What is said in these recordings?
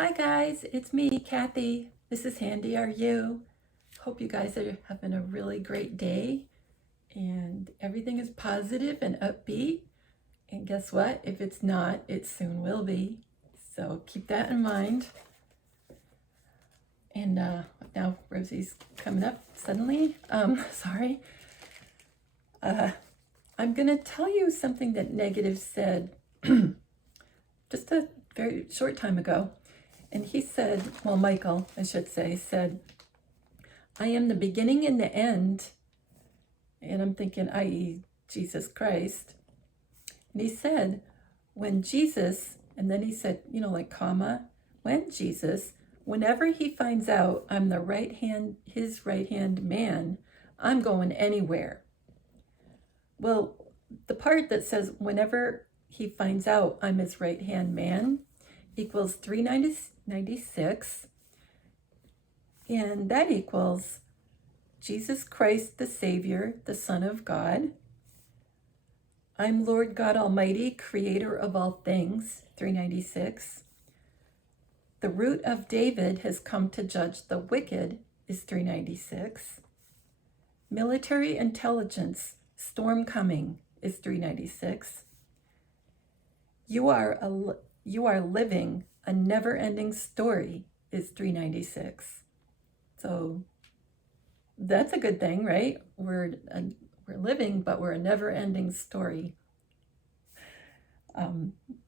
Hi guys, it's me, Kathy. This is Handy. Are you? Hope you guys are having a really great day and everything is positive and upbeat. And guess what? If it's not, it soon will be. So keep that in mind. And now Rosie's coming up suddenly. Sorry. I'm gonna tell you something that Negative said just a very short time ago. And he said, well, Michael, I should say, said, I am the beginning and the end. And I'm thinking, i.e., Jesus Christ. And he said, when Jesus, and then he said, like comma, when Jesus, whenever he finds out I'm the his right hand man, I'm going anywhere. Well, the part that says whenever he finds out I'm his right hand man equals 396, and that equals Jesus Christ the Savior, the Son of God. I'm Lord God Almighty, creator of all things, 396. The root of David has come to judge the wicked, is 396. Military intelligence, storm coming, is 396. You are living a never-ending story, is 396. So that's a good thing, right? We're living, but we're a never-ending story.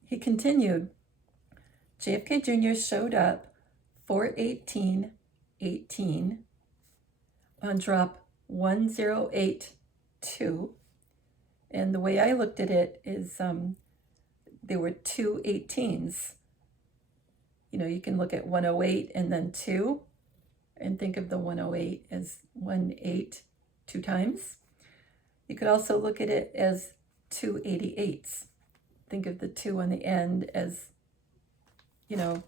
He continued, JFK Jr. showed up 4/18/18 on drop 1082. And the way I looked at it is there were two 18s. You can look at 108 and then 2 and think of the 108 as 1/8 two times. You could also look at it as 2/88s. Think of the 2 on the end as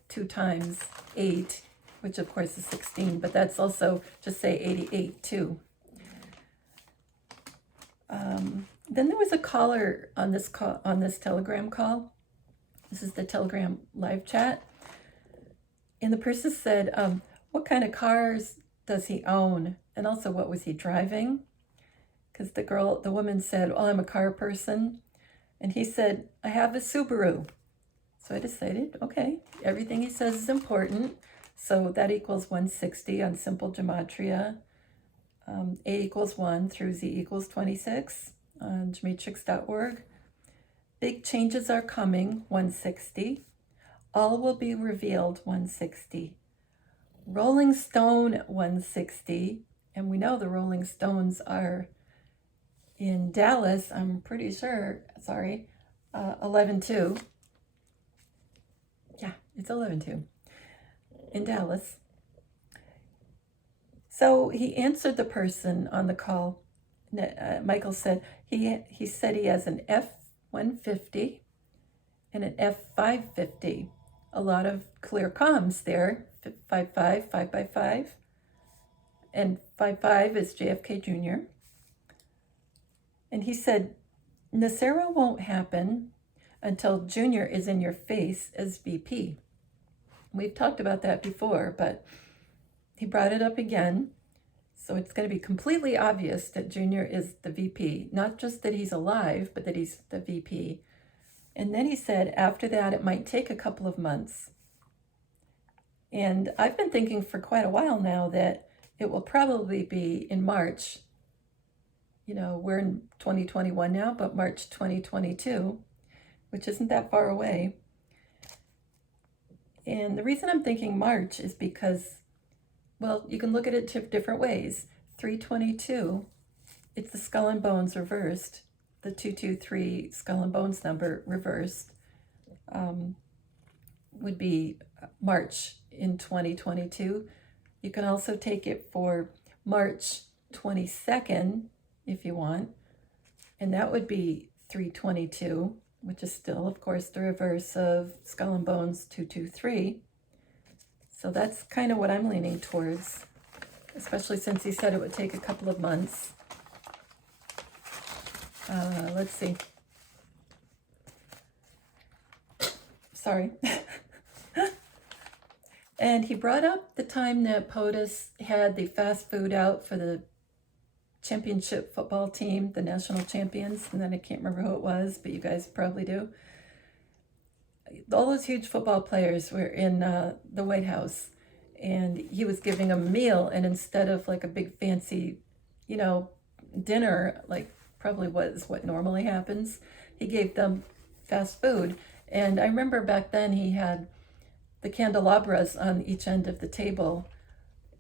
2 times 8, which of course is 16, but that's also, just say 88 too. Then there was a caller on this Telegram call. This is the Telegram live chat. And the person said, what kind of cars does he own? And also, what was he driving? Because the woman said, well, I'm a car person. And he said, I have a Subaru. So I decided, okay, everything he says is important. So that equals 160 on simple gematria. A equals 1 through Z equals 26 on gematrix.org. Big changes are coming, 160. All will be revealed, 160. Rolling Stone, 160. And we know the Rolling Stones are in Dallas, I'm pretty sure, 11/2. Yeah, it's 11/2 in Dallas. So he answered the person on the call. Michael said he said he has an F-150 and an F-550. A lot of clear comms there, 5.5, 5x5. And 5.5 is JFK Jr. And he said, Nacero won't happen until Junior is in your face as VP. We've talked about that before, but he brought it up again. So it's going to be completely obvious that Junior is the VP, not just that he's alive, but that he's the VP. And then he said, after that, it might take a couple of months. And I've been thinking for quite a while now that it will probably be in March. We're in 2021 now, but March 2022, which isn't that far away. And the reason I'm thinking March is because, well, you can look at it two different ways. 322, it's the skull and bones reversed. The 223 skull and bones number reversed would be March in 2022. You can also take it for March 22nd, if you want, and that would be 322, which is still, of course, the reverse of skull and bones 223. So that's kind of what I'm leaning towards, especially since he said it would take a couple of months. Let's see. Sorry. And he brought up the time that POTUS had the fast food out for the championship football team, the national champions, and then I can't remember who it was, but you guys probably do. All those huge football players were in the White House, and he was giving them a meal, and instead of like a big fancy, dinner, like probably was what normally happens, he gave them fast food. And I remember back then he had the candelabras on each end of the table,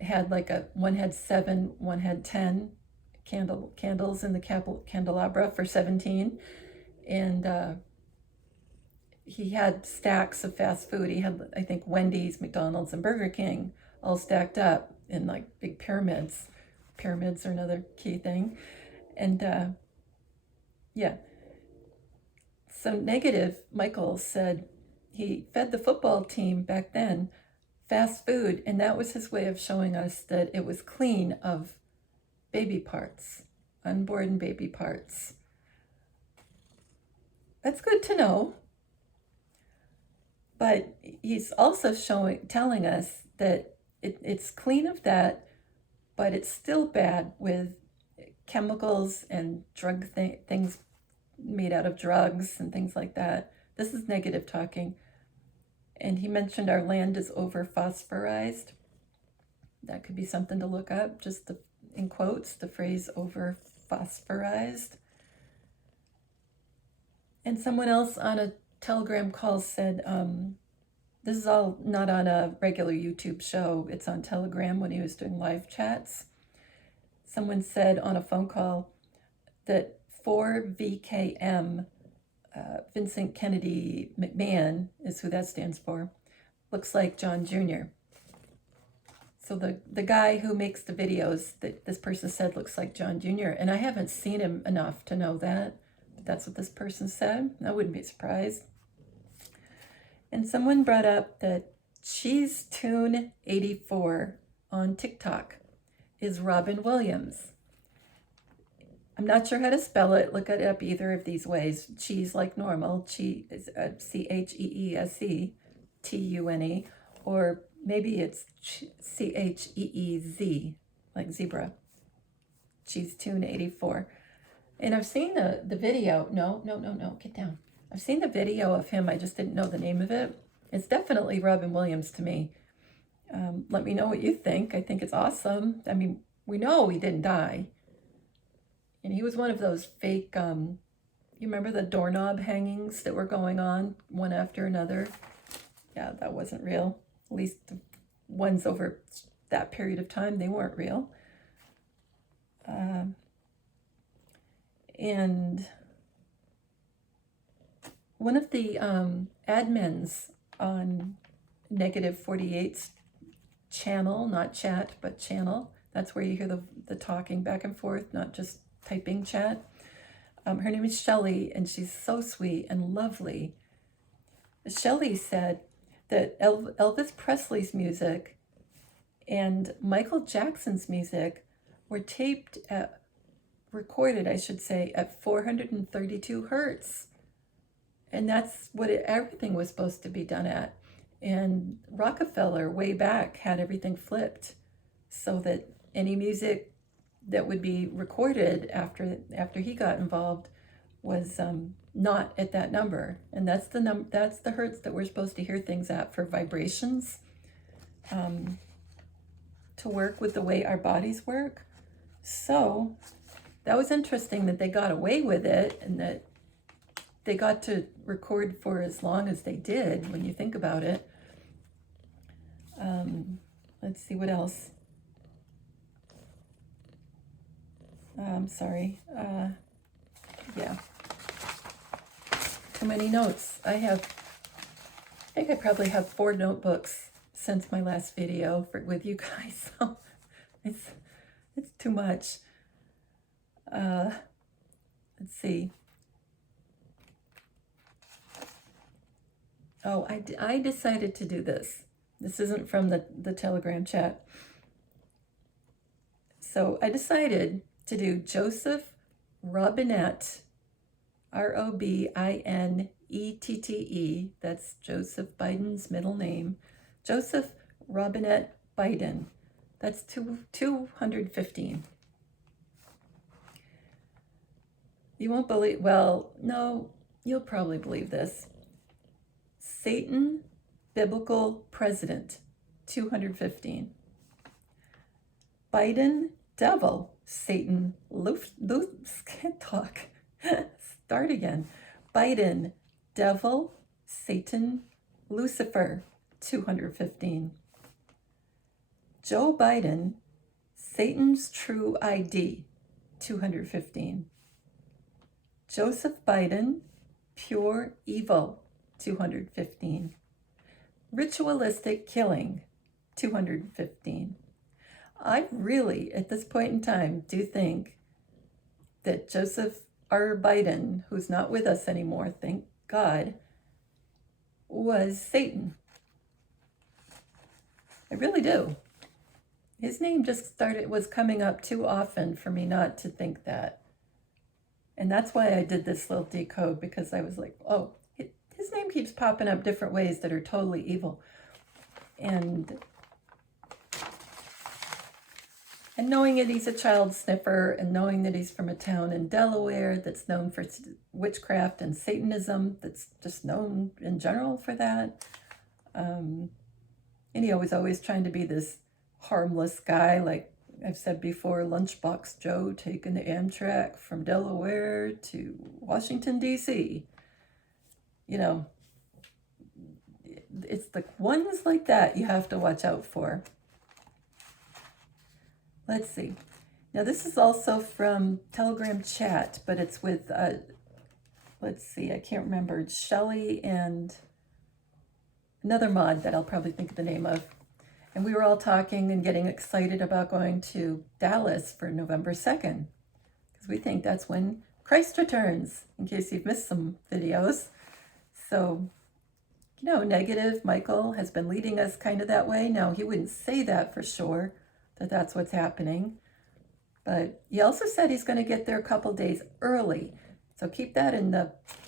had like one had 7, one had 10 candles in the candelabra for 17. And he had stacks of fast food. He had, I think, Wendy's, McDonald's, and Burger King all stacked up in like big pyramids. Pyramids are another key thing. And yeah. So negative, Michael said he fed the football team back then fast food, and that was his way of showing us that it was clean of baby parts, unborn baby parts. That's good to know. But he's also telling us that it's clean of that, but it's still bad with chemicals and drug things made out of drugs and things like that. This is negative talking. And he mentioned our land is over phosphorized. That could be something to look up, just in quotes, the phrase over phosphorized. And someone else on a Telegram call said, this is all not on a regular YouTube show, it's on Telegram when he was doing live chats. Someone said on a phone call that 4VKM, Vincent Kennedy McMahon is who that stands for, looks like John Jr. So the guy who makes the videos that this person said looks like John Jr. And I haven't seen him enough to know that, but that's what this person said. I wouldn't be surprised. And someone brought up that CheeseTune84 on TikTok is Robin Williams. I'm not sure how to spell it. Look it up either of these ways. Cheese like normal, cheese is CheeseTune, or maybe it's CheeZ, like zebra. CheeseTune84. And I've seen the video. No, get down. I've seen the video of him. I just didn't know the name of it. It's definitely Robin Williams to me. Let me know what you think. I think it's awesome. I mean, we know he didn't die. And he was one of those fake, you remember the doorknob hangings that were going on one after another? Yeah, that wasn't real. At least the ones over that period of time, they weren't real. And one of the admins on Negative 48's channel, not chat, but channel, that's where you hear the talking back and forth, not just typing chat. Her name is Shelley, and she's so sweet and lovely. Shelley said that Elvis Presley's music and Michael Jackson's music were recorded, I should say, at 432 hertz. And that's what everything was supposed to be done at. And Rockefeller, way back, had everything flipped so that any music that would be recorded after he got involved was not at that number. And that's the hertz that we're supposed to hear things at for vibrations, to work with the way our bodies work. So that was interesting that they got away with it, and that they got to record for as long as they did when you think about it. Let's see what else. I'm sorry. Yeah. Too many notes. I think I probably have 4 notebooks since my last video with you guys. So it's too much. Let's see. Oh, I decided to do this. This isn't from the Telegram chat. So I decided to do Joseph Robinette, Robinette. That's Joseph Biden's middle name. Joseph Robinette Biden. That's 215. You won't believe, well, no, you'll probably believe this. Satan, biblical president, 215. Biden, devil, Satan, can't talk. Start again. Biden, devil, Satan, Lucifer, 215. Joe Biden, Satan's true ID, 215. Joseph Biden, pure evil, 215. Ritualistic killing, 215. I really, at this point in time, do think that Joseph R. Biden, who's not with us anymore, thank God, was Satan. I really do. His name just was coming up too often for me not to think that. And that's why I did this little decode, because I was like, oh, his name keeps popping up different ways that are totally evil. And knowing that he's a child sniffer, and knowing that he's from a town in Delaware that's known for witchcraft and Satanism, that's just known in general for that. And he was always trying to be this harmless guy, like I've said before, Lunchbox Joe taking the Amtrak from Delaware to Washington, D.C. It's the ones like that you have to watch out for. Let's see. Now, this is also from Telegram chat, but it's with, let's see, I can't remember. It's Shelly and another mod that I'll probably think of the name of. And we were all talking and getting excited about going to Dallas for November 2nd, because we think that's when Christ returns, in case you've missed some videos. So, negative Michael has been leading us kind of that way. Now, he wouldn't say that for sure, that that's what's happening. But he also said he's going to get there a couple days early. So keep that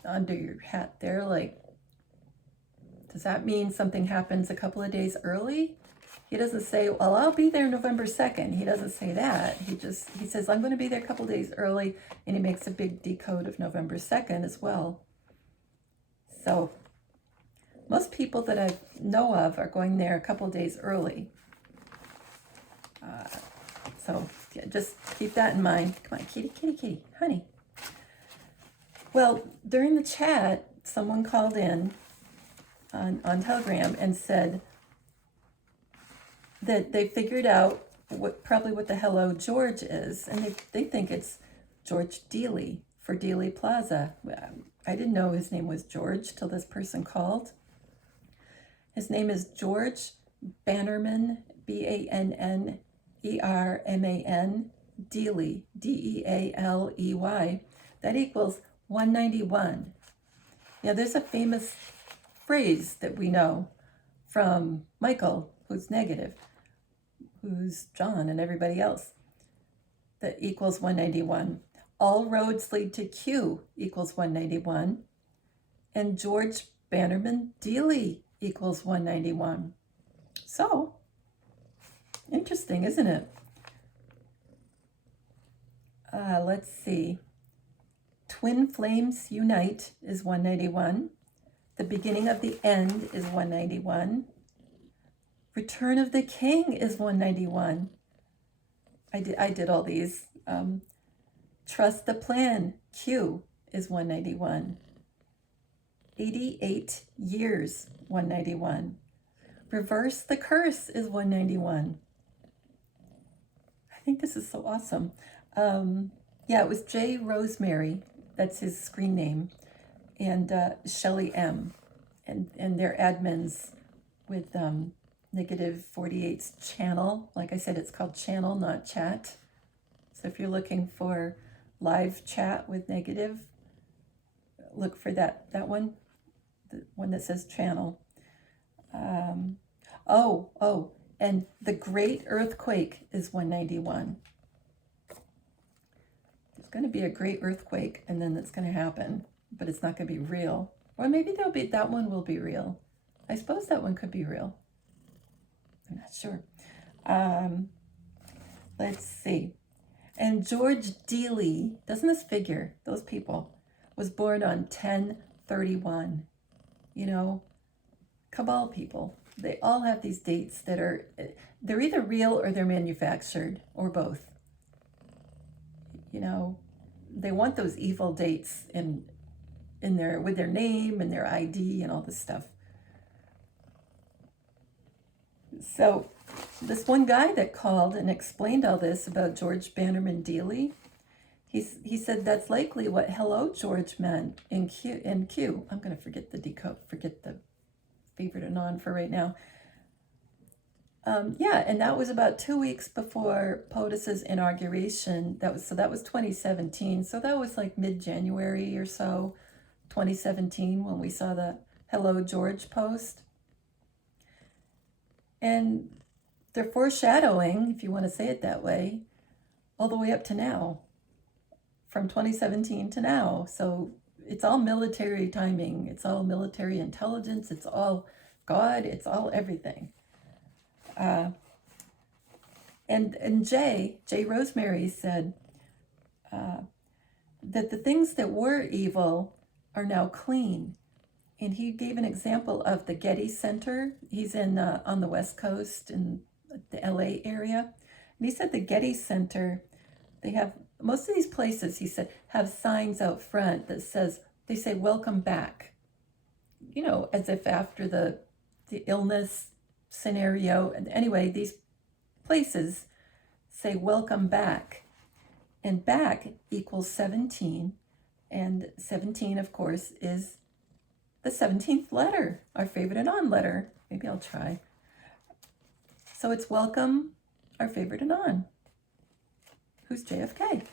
under your hat there. Like, does that mean something happens a couple of days early? He doesn't say, well, I'll be there November 2nd. He doesn't say that. He says, I'm going to be there a couple days early. And he makes a big decode of November 2nd as well. So most people that I know of are going there a couple days early. So yeah, just keep that in mind. Come on, kitty, kitty, kitty, honey. Well, during the chat, someone called in on Telegram and said that they figured out probably what the Hello George is, and they think it's George Dealey for Dealey Plaza. I didn't know his name was George till this person called. His name is George Bannerman, Bannerman, Dealey, Dealey. That equals 191. Now, there's a famous phrase that we know from Michael, who's negative, who's John and everybody else, that equals 191. All roads lead to Q equals 191. And George Bannerman Dealey equals 191. So, interesting, isn't it? Let's see. Twin flames unite is 191. The beginning of the end is 191. Return of the King is 191. I did all these. Trust the plan, Q, is 191. 88 years, 191. Reverse the curse is 191. I think this is so awesome. Yeah, it was J. Rosemary, that's his screen name, and Shelly M. And they're admins with Negative 48's channel. Like I said, it's called channel, not chat. So if you're looking for live chat with Negative, look for that one, the one that says channel. And the Great Earthquake is 191. There's going to be a great earthquake, and then it's going to happen, but it's not going to be real. Or maybe that one will be real. I suppose that one could be real. I'm not sure. Let's see. And George Dealey, doesn't this figure, those people, was born on 10/31. You know, Cabal people, they all have these dates that are, they're either real or they're manufactured, or both. You know, they want those evil dates in their, with their name and their ID and all this stuff. So this one guy that called and explained all this about George Bannerman Dealey, he said that's likely what "Hello George" meant in Q. I'm going to forget the favorite anon for right now. Yeah, and that was about 2 weeks before POTUS's inauguration. That was 2017. So that was like mid-January or so, 2017, when we saw the "Hello George" post. And they're foreshadowing, if you want to say it that way, all the way up to now, from 2017 to now. So it's all military timing. It's all military intelligence. It's all God. It's all everything. And Jay Rosemary said that the things that were evil are now clean. And he gave an example of the Getty Center. He's in on the West Coast in the LA area. And he said the Getty Center, they have, most of these places, he said, have signs out front that they say "welcome back." You know, as if after the illness scenario. And anyway, these places say "welcome back." And back equals 17. And 17, of course, is the 17th letter, our favorite anon letter. Maybe I'll try. So it's "welcome, our favorite anon." Who's JFK?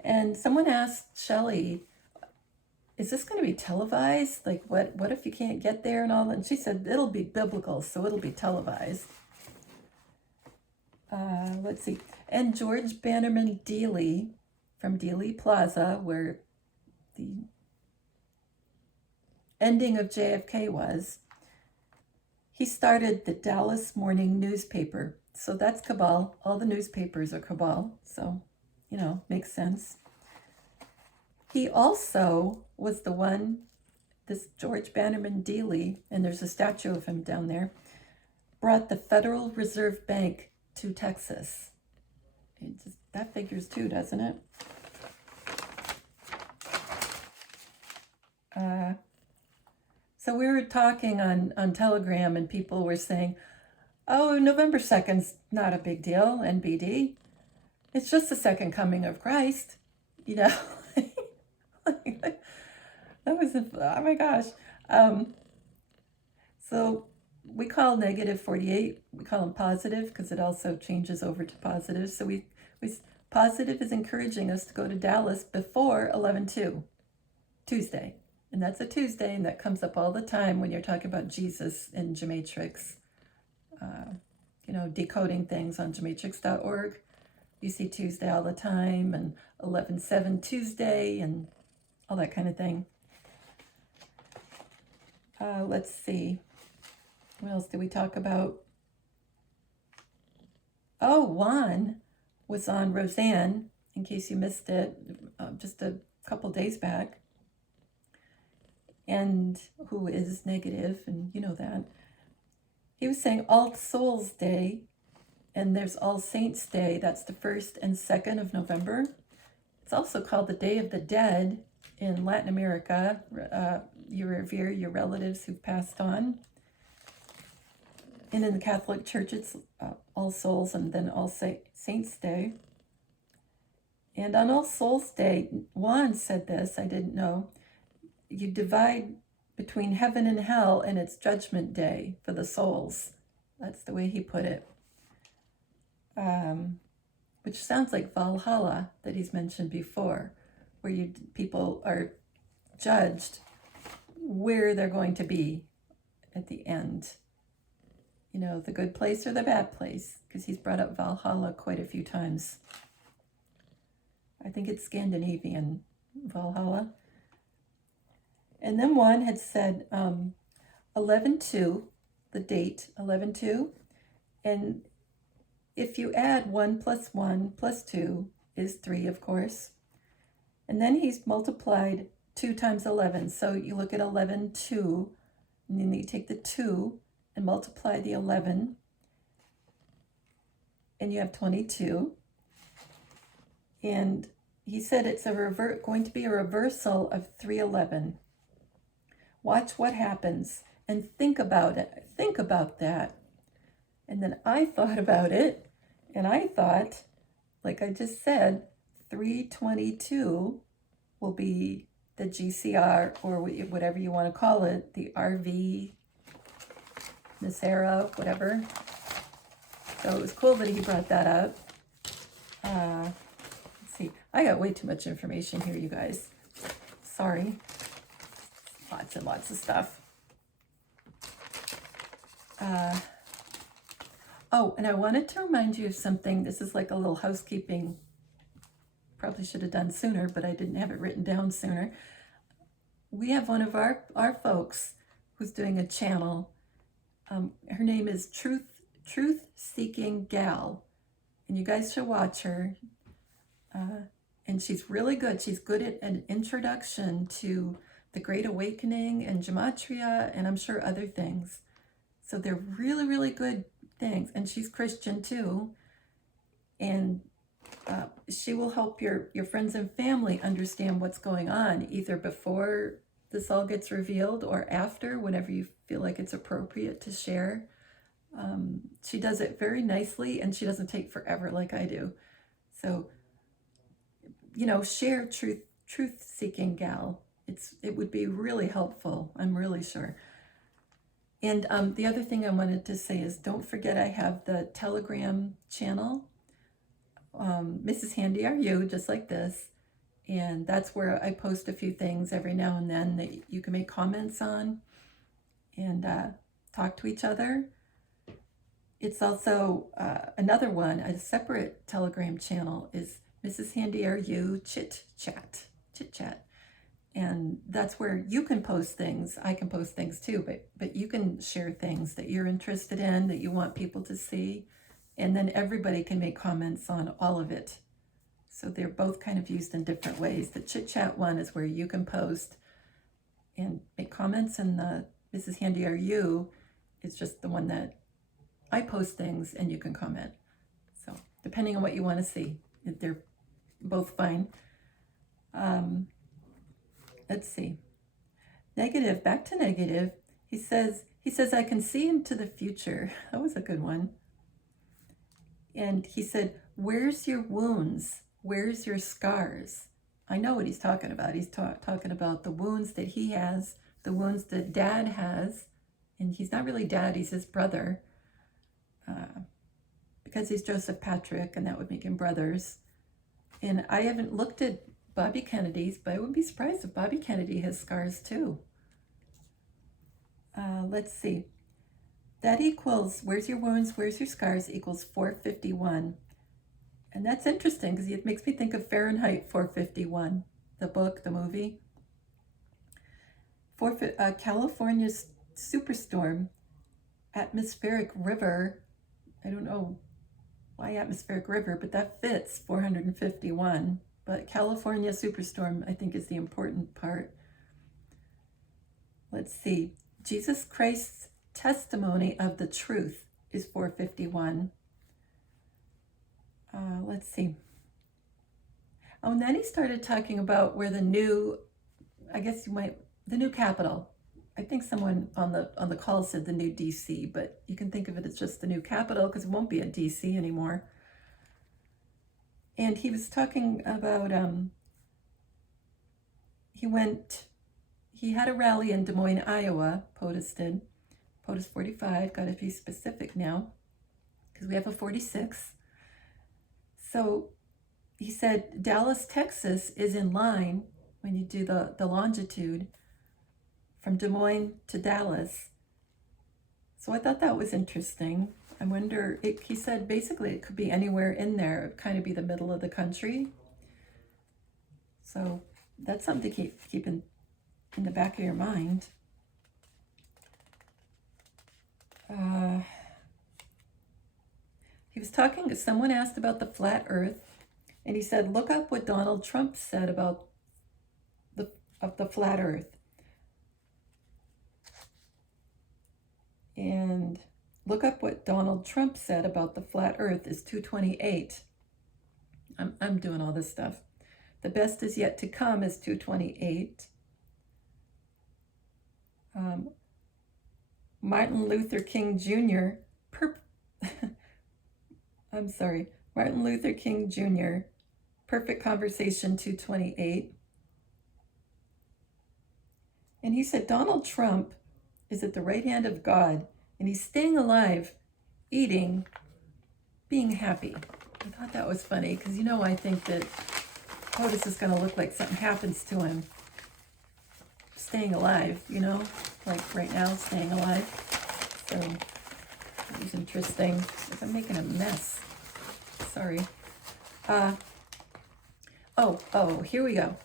And someone asked Shelley, is this going to be televised? Like, what if you can't get there and all that? And she said, it'll be biblical, so it'll be televised. Let's see. And George Bannerman Dealey from Dealey Plaza, where the ending of JFK was, he started the Dallas Morning newspaper. So that's cabal. All the newspapers are cabal. So, you know, makes sense. He also was the one, this George Bannerman Dealey, and there's a statue of him down there, brought the Federal Reserve Bank to Texas. That figures too, doesn't it? So we were talking on Telegram, and people were saying, oh, November 2nd's not a big deal, NBD. It's just the second coming of Christ, you know. That was, oh my gosh. So we call negative 48, we call them positive because it also changes over to positive. So we positive is encouraging us to go to Dallas before 11/2, Tuesday. And that's a Tuesday, and that comes up all the time when you're talking about Jesus in Gematrix. You know, decoding things on gematrix.org. You see Tuesday all the time, and 11/7 Tuesday, and all that kind of thing. Let's see. What else did we talk about? Oh, Juan was on Roseanne, in case you missed it, just a couple days back. And who is negative, and you know that. He was saying All Souls Day, and there's All Saints Day. That's the 1st and 2nd of November. It's also called the Day of the Dead in Latin America. You revere your relatives who've passed on. And in the Catholic Church, it's All Souls and then All Saints Day. And on All Souls Day, Juan said this, I didn't know, you divide between heaven and hell, and it's Judgment Day for the souls. That's the way he put it. Which sounds like Valhalla that he's mentioned before, where people are judged where they're going to be at the end. You know, the good place or the bad place, because he's brought up Valhalla quite a few times. I think it's Scandinavian, Valhalla. And then one had said 11/2, the date, 11/2. And if you add 1 plus 1 plus 2 is 3, of course. And then he's multiplied 2 times 11. So you look at 11/2, and then you take the 2 and multiply the 11, and you have 22. And he said it's going to be a reversal of 311. Watch what happens and think about it. Think about that. And then I thought about it, and I thought, like I just said, 322 will be the GCR, or whatever you want to call it, the RV, Nisera, whatever. So it was cool that he brought that up. Let's see. I got way too much information here, you guys. Sorry. Lots and lots of stuff. Oh, and I wanted to remind you of something. This is like a little housekeeping. Probably should have done sooner, but I didn't have it written down sooner. We have one of our folks who's doing a channel. Her name is Truth Seeking Gal, and you guys should watch her. And she's really good. She's good at an introduction to the Great Awakening and Gematria, and I'm sure other things. So they're really, really good things. And she's Christian too. And she will help your friends and family understand what's going on, either before this all gets revealed or after, whenever you feel like it's appropriate to share. She does it very nicely, and she doesn't take forever like I do. So, share truth-seeking gal. It would be really helpful, I'm really sure. And the other thing I wanted to say is, don't forget I have the Telegram channel, Mrs. Handy Are You, just like this. And that's where I post a few things every now and then that you can make comments on and talk to each other. It's also another one, a separate Telegram channel is Mrs. Handy Are You Chit Chat. And that's where you can post things. I can post things too, but you can share things that you're interested in, that you want people to see. And then everybody can make comments on all of it. So they're both kind of used in different ways. The Chit Chat one is where you can post and make comments, and the Mrs. Handy Are You is just the one that I post things and you can comment. So depending on what you want to see, they're both fine. Let's see. Negative, back to negative. He says, I can see into the future. That was a good one. And he said, where's your wounds? Where's your scars? I know what he's talking about. He's talking about the wounds that he has, the wounds that Dad has. And he's not really Dad, he's his brother. Because he's Joseph Patrick, and that would make him brothers. And I haven't looked at Bobby Kennedy's, but I wouldn't be surprised if Bobby Kennedy has scars too. Let's see. That equals, where's your wounds, where's your scars, equals 451. And that's interesting because it makes me think of Fahrenheit 451, the book, the movie. California's superstorm, atmospheric river, I don't know why atmospheric river, but that fits 451. But California superstorm, I think, is the important part. Let's see. Jesus Christ's testimony of the truth is 451. Let's see. Oh, and then he started talking about where the new, the new capital. I think someone on the call said the new DC, but you can think of it as just the new capital because it won't be a DC anymore. And he was talking about, he had a rally in Des Moines, Iowa, POTUS did. POTUS 45, got to be specific now, because we have a 46. So he said Dallas, Texas is in line when you do the longitude from Des Moines to Dallas. So I thought that was interesting. I wonder, he said basically it could be anywhere in there. It would kind of be the middle of the country. So that's something to keep in the back of your mind. he was talking, someone asked about the flat earth, and he said, look up what Donald Trump said about the flat earth. And look up what Donald Trump said about the flat earth is 228. I'm doing all this stuff. The best is yet to come is 228. Martin Luther King Jr. Martin Luther King Jr. Perfect Conversation 228. And he said Donald Trump is at the right hand of God, and he's staying alive, eating, being happy. I thought that was funny because, you know, I think that, oh, this is going to look like something happens to him. Staying alive, you know, like right now, staying alive. So it was interesting. Like I'm making a mess. Sorry. Oh, here we go.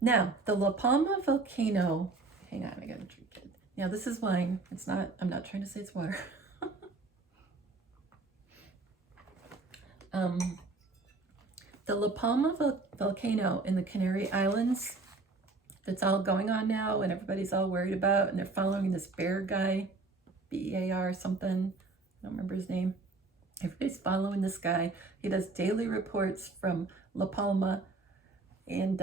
Now, the La Palma volcano. Hang on, I gotta drink it. Now, this is wine. It's not, I'm not trying to say it's water. The La Palma volcano in the Canary Islands that's all going on now and everybody's all worried about, and they're following this bear guy, B-E-A-R something, I don't remember his name. Everybody's following this guy. He does daily reports from La Palma, and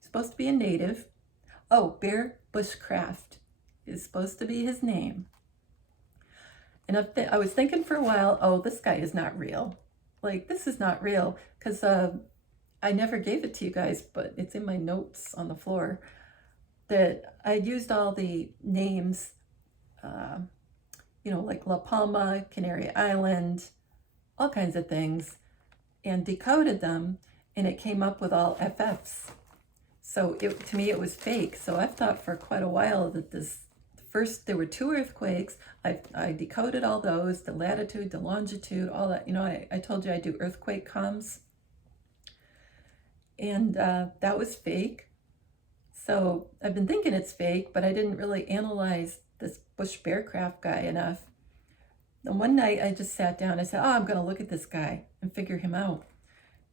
supposed to be a native. Oh, Bear Bushcraft is supposed to be his name. And I was thinking for a while, oh, this guy is not real. Like, this is not real, because I never gave it to you guys, but it's in my notes on the floor that I used all the names, you know, like La Palma, Canary Island, all kinds of things, and decoded them, and it came up with all FFs. So to me, it was fake. So I've thought for quite a while that first there were 2 earthquakes. I decoded all those, the latitude, the longitude, all that. You know, I told you I do earthquake comms. And that was fake. So I've been thinking it's fake, but I didn't really analyze this Bushcraft guy enough. And one night I just sat down. I said, oh, I'm going to look at this guy and figure him out.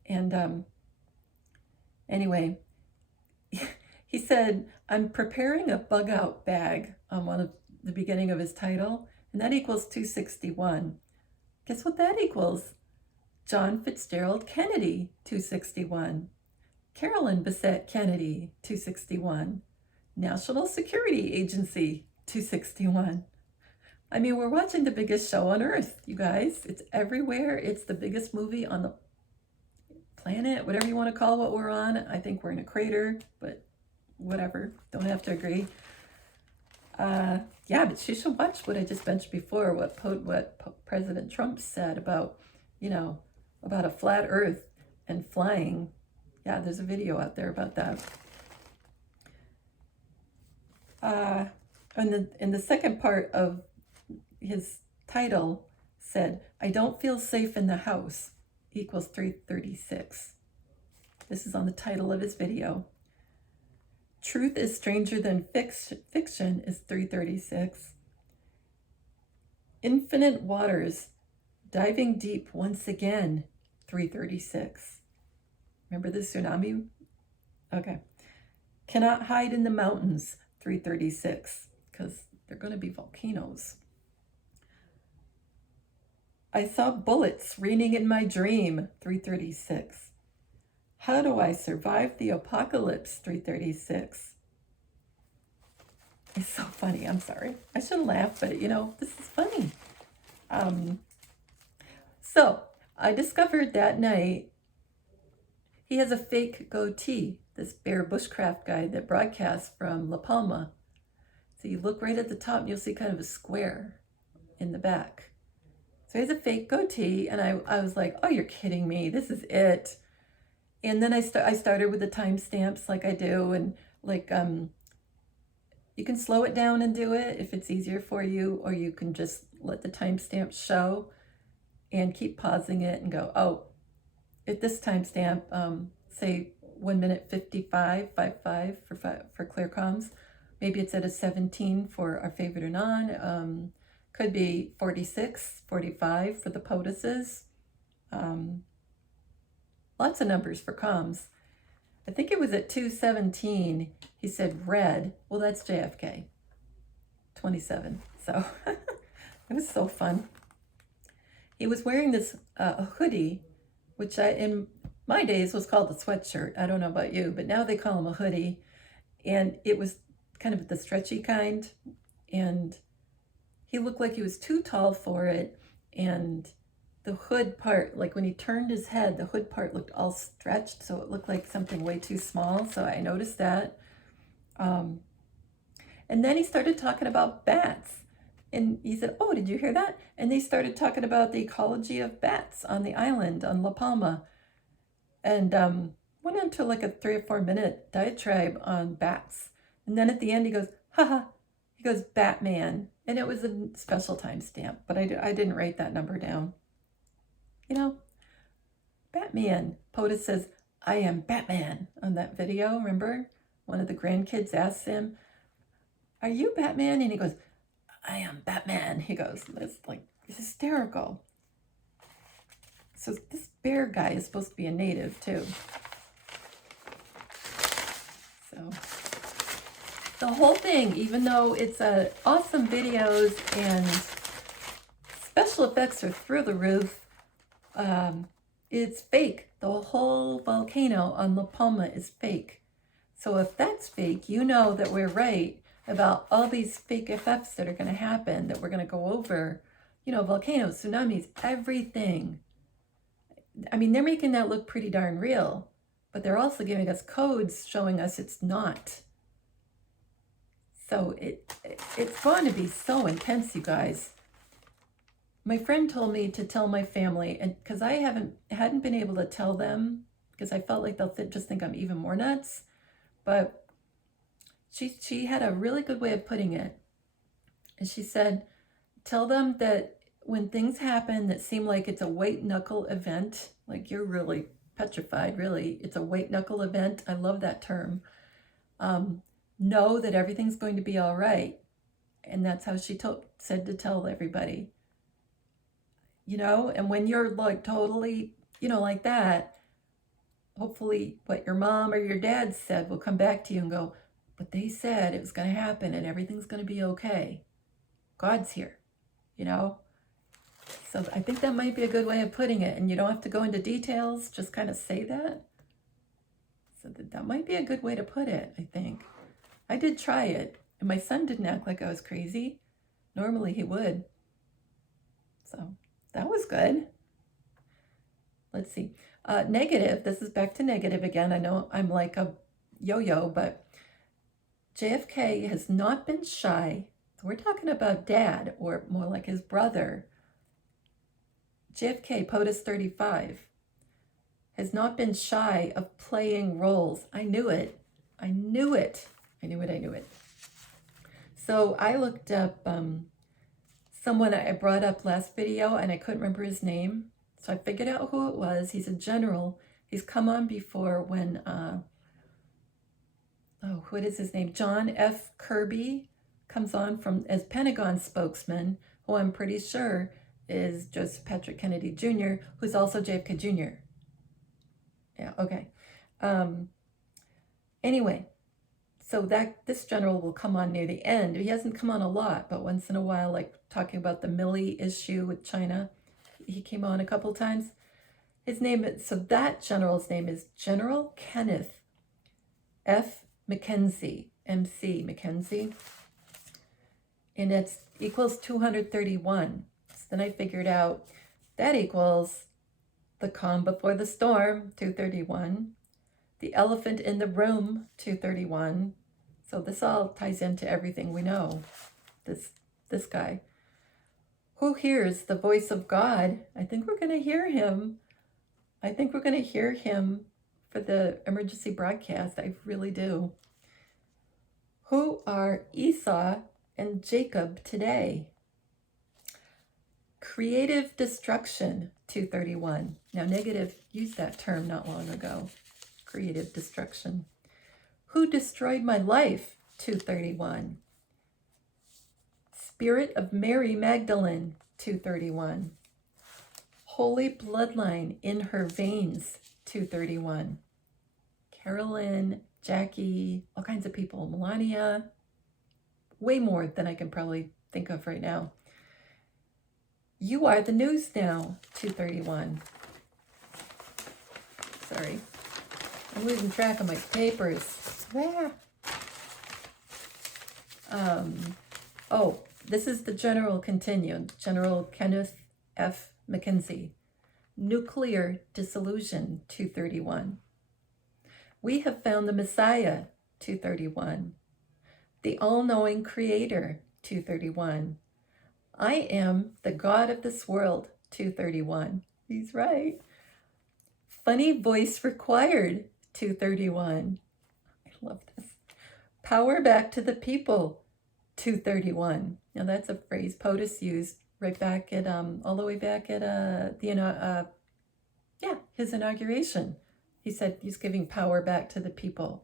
And anyway, he said, I'm preparing a bug out bag on one of the beginning of his title, and that equals 261. Guess what that equals? John Fitzgerald Kennedy, 261. Carolyn Bessette Kennedy, 261. National Security Agency, 261. I mean, we're watching the biggest show on earth, you guys. It's everywhere. It's the biggest movie on the planet, whatever you want to call what we're on. I think we're in a crater, but whatever. Don't have to agree. Yeah, but you should watch what I just mentioned before, what President Trump said about, you know, about a flat earth and flying. Yeah, there's a video out there about that. And the second part of his title said, I don't feel safe in the house, equals 336. This is on the title of his video. Truth is stranger than fiction is 336. Infinite waters, diving deep once again, 336. Remember the tsunami? Okay. Cannot hide in the mountains, 336, because they're going to be volcanoes. I saw bullets raining in my dream, 336. How do I survive the apocalypse, 336? It's so funny. I'm sorry. I shouldn't laugh, but you know, this is funny. So I discovered that night he has a fake goatee, this Bear Bushcraft guy that broadcasts from La Palma. So you look right at the top and you'll see kind of a square in the back. So he has a fake goatee, and I was like, oh, you're kidding me. This is it. And then I started with the timestamps like I do, and like you can slow it down and do it if it's easier for you, or you can just let the timestamp show and keep pausing it and go, oh, at this timestamp, say 1 minute 55 for clear comms. Maybe it's at a 17 for our favorite or non. Could be 46, 45 for the POTUSes. Lots of numbers for comms. I think it was at 2:17. He said red. Well, that's JFK. 27. So it was so fun. He was wearing this hoodie, which in my days was called a sweatshirt. I don't know about you, but now they call him a hoodie. And it was kind of the stretchy kind. And he looked like he was too tall for it. And the hood part, like when he turned his head, the hood part looked all stretched. So it looked like something way too small. So I noticed that. And then he started talking about bats. And he said, oh, did you hear that? And they started talking about the ecology of bats on the island, on La Palma. And went into like a 3 or 4 minute diatribe on bats. And then at the end he goes, haha, he goes, Batman. And it was a special timestamp, but I didn't write that number down. You know, Batman. POTUS says, I am Batman on that video, remember? One of the grandkids asks him, are you Batman? And he goes, I am Batman. He goes, it's like hysterical. So this bear guy is supposed to be a native too. So the whole thing, even though it's awesome videos and special effects are through the roof, it's fake. The whole volcano on La Palma is fake. So if that's fake, you know that we're right about all these fake effects that are going to happen, that we're going to go over. You know, volcanoes, tsunamis, everything. I mean, they're making that look pretty darn real, but they're also giving us codes showing us it's not. So it's going to be so intense, you guys. My friend told me to tell my family, and because I hadn't been able to tell them, because I felt like they'll just think I'm even more nuts. But she had a really good way of putting it. And she said, tell them that when things happen that seem like it's a white knuckle event, like you're really petrified, really, it's a white knuckle event. I love that term. Know that everything's going to be all right. And that's how she said to tell everybody. You know, and when you're like totally, you know, like that, hopefully what your mom or your dad said will come back to you and go, but they said it was going to happen and everything's going to be okay. God's here, you know? So I think that might be a good way of putting it. And you don't have to go into details, just kind of say that. So that might be a good way to put it, I think. I did try it, and my son didn't act like I was crazy. Normally he would. So that was good. Let's see. Negative, this is back to negative again. I know I'm like a yo-yo, but JFK has not been shy. So we're talking about dad, or more like his brother. JFK, POTUS 35, has not been shy of playing roles. I knew it. I knew it. I knew it. I knew it. So I looked up someone I brought up last video, and I couldn't remember his name. So I figured out who it was. He's a general. He's come on before when, what is his name? John F. Kirby comes on as Pentagon spokesman, who I'm pretty sure is Joseph Patrick Kennedy Jr., who's also JFK Jr. Yeah, okay. Anyway, so this general will come on near the end. He hasn't come on a lot, but once in a while, like talking about the Millie issue with China, he came on a couple times. So that general's name is General Kenneth F. McKenzie, MC McKenzie, and it's equals 231. So then I figured out that equals the calm before the storm, 231, the elephant in the room, 231. So this all ties into everything we know. This guy. Who hears the voice of God? I think we're going to hear him. I think we're going to hear him for the emergency broadcast. I really do. Who are Esau and Jacob today? Creative destruction, 231. Now, negative used that term not long ago. Creative destruction. Who destroyed my life, 231. Spirit of Mary Magdalene, 231. holy bloodline in her veins, 231. Carolyn, Jackie, all kinds of people, Melania, way more than I can probably think of right now. You are the news now, 231. Sorry, I'm losing track of my papers. Yeah. Oh, this is the General continued. General Kenneth F. McKenzie. Nuclear dissolution, 231. We have found the Messiah, 231. The all-knowing Creator, 231. I am the God of this world, 231. He's right. Funny voice required, 231. I love this. Power back to the people, 231. Now that's a phrase POTUS used right back at, all the way back at, his inauguration. He said he's giving power back to the people.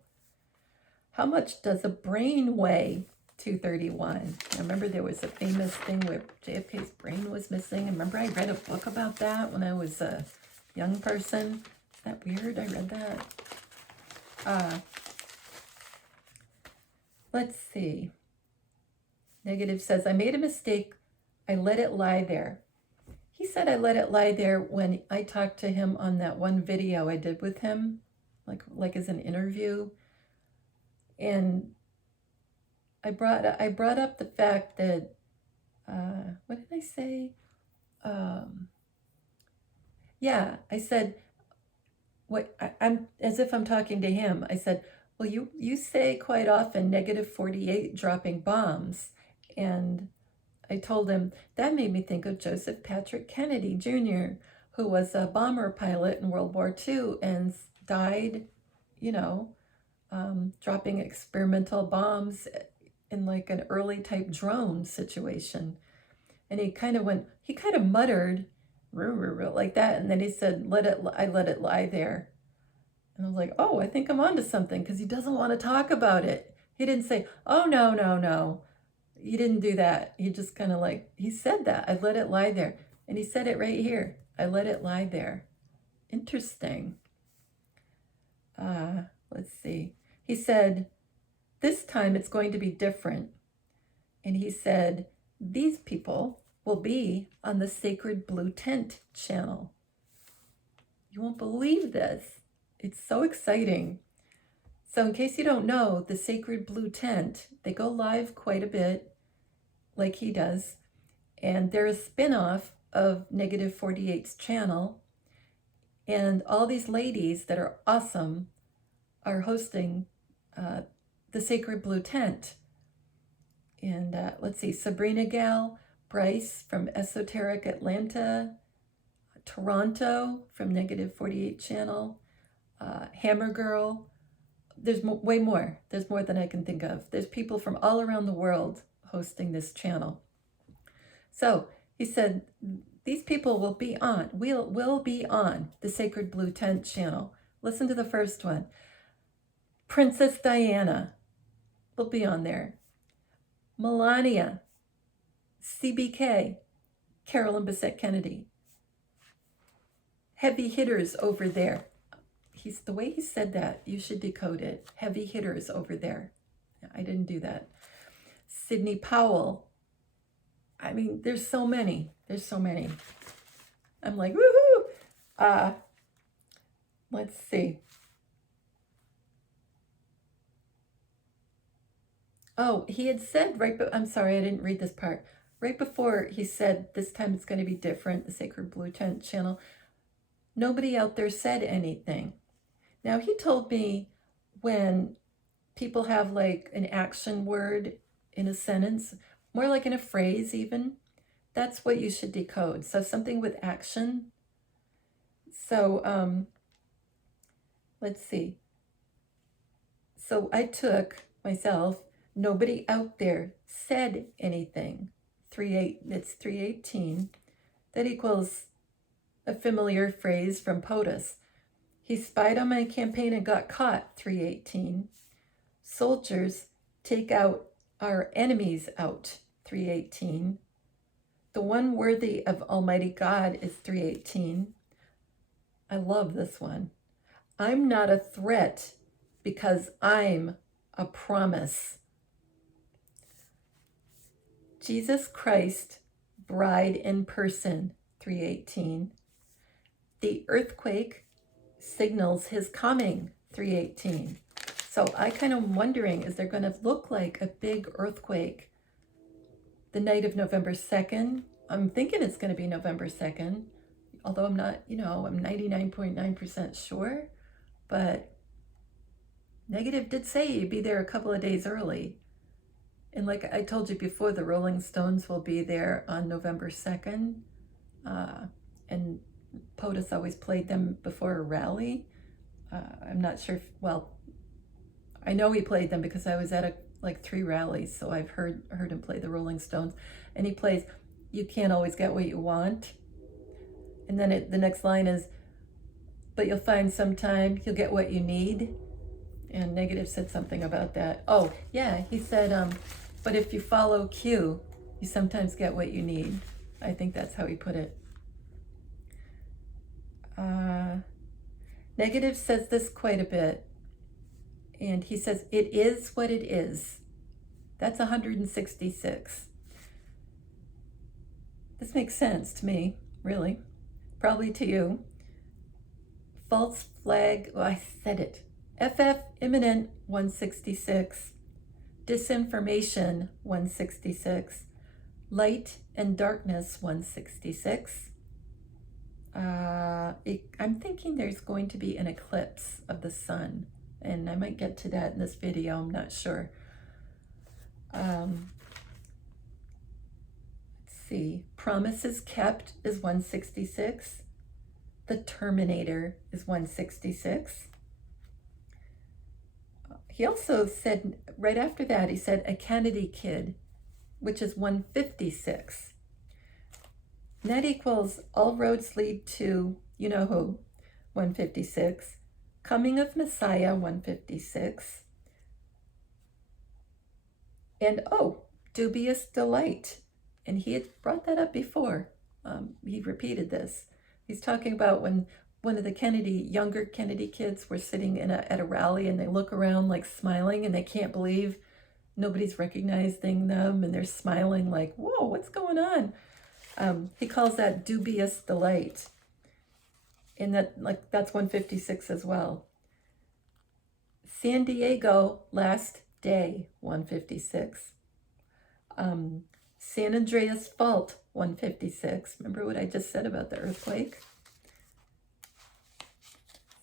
How much does a brain weigh? 231. I remember there was a famous thing where JFK's brain was missing. I remember I read a book about that when I was a young person. Is that weird? I read that. Let's see. Negative says, I made a mistake. I let it lie there. He said I let it lie there when I talked to him on that one video I did with him, like as an interview. And I brought up the fact that, what did I say? I said, I'm as if I'm talking to him. I said, well, you say quite often -48 dropping bombs. And I told him that made me think of Joseph Patrick Kennedy Jr., who was a bomber pilot in World War II and died, dropping experimental bombs in like an early type drone situation. And he kind of muttered like that. And then he said, I let it lie there. And I was like, oh, I think I'm onto something, because he doesn't want to talk about it. He didn't say, oh, no. He didn't do that. He just kind of he said that. I let it lie there. And he said it right here. I let it lie there. Interesting. Let's see. He said, this time it's going to be different. And he said, these people will be on the Sacred Blue Tent channel. You won't believe this. It's so exciting. So in case you don't know, the Sacred Blue Tent, they go live quite a bit, like he does. And they're a spin-off of -48's channel. And all these ladies that are awesome are hosting the Sacred Blue Tent. And let's see, Sabrina Gal, Bryce from Esoteric Atlanta, Toronto from -48 channel, Hammer Girl. There's way more. There's more than I can think of. There's people from all around the world hosting this channel. So he said, these people will be on, will be on the Sacred Blue Tent channel. Listen to the first one. Princess Diana will be on there. Melania, CBK, Carolyn Bessette Kennedy. Heavy hitters over there. The way he said that, you should decode it. Heavy hitters over there. I didn't do that. Sidney Powell. I mean, there's so many. I'm like, woohoo! Let's see. Oh, he had said I'm sorry, I didn't read this part. Right before he said, this time it's going to be different, the Sacred Blue Tent channel, nobody out there said anything. Now, he told me when people have like an action word in a sentence, more like in a phrase even, that's what you should decode. So something with action. So let's see. So I took myself, nobody out there said anything. It's 318. That equals a familiar phrase from POTUS. He spied on my campaign and got caught, 318. Soldiers take out our enemies out, 318. The one worthy of Almighty God is 318. I love this one. I'm not a threat because I'm a promise. Jesus Christ, bride in person, 318. The earthquake signals his coming, 318. So I kind of wondering, is there going to look like a big earthquake the night of November 2nd? I'm thinking it's going to be November 2nd, although I'm not, I'm 99.9% sure, but Negative did say you'd be there a couple of days early. And like I told you before, the Rolling Stones will be there on November 2nd. And POTUS always played them before a rally. I'm not sure I know he played them because I was at like 3 rallies, so I've heard him play the Rolling Stones. And he plays, "You can't always get what you want." And then the next line is, "But you'll find sometime you'll get what you need." And Negative said something about that. Oh, yeah, he said, "But if you follow Q, you sometimes get what you need." I think that's how he put it. Negative says this quite a bit. And he says, "It is what it is." That's 166. This makes sense to me, really. Probably to you. False flag, I said it. FF imminent, 166. Disinformation, 166. Light and darkness, 166. I'm thinking there's going to be an eclipse of the sun, and I might get to that in this video, I'm not sure. Let's see, Promises Kept is 166. The Terminator is 166. He also said, right after that, he said a Kennedy kid, which is 156. And that equals all roads lead to, you know who, 156. Coming of Messiah, 156. And dubious delight. And he had brought that up before. He repeated this. He's talking about when one of the younger Kennedy kids were sitting at a rally, and they look around like smiling, and they can't believe nobody's recognizing them, and they're smiling like, "Whoa, what's going on?" He calls that dubious delight. And that's 156 as well. San Diego, last day, 156. San Andreas Fault, 156. Remember what I just said about the earthquake?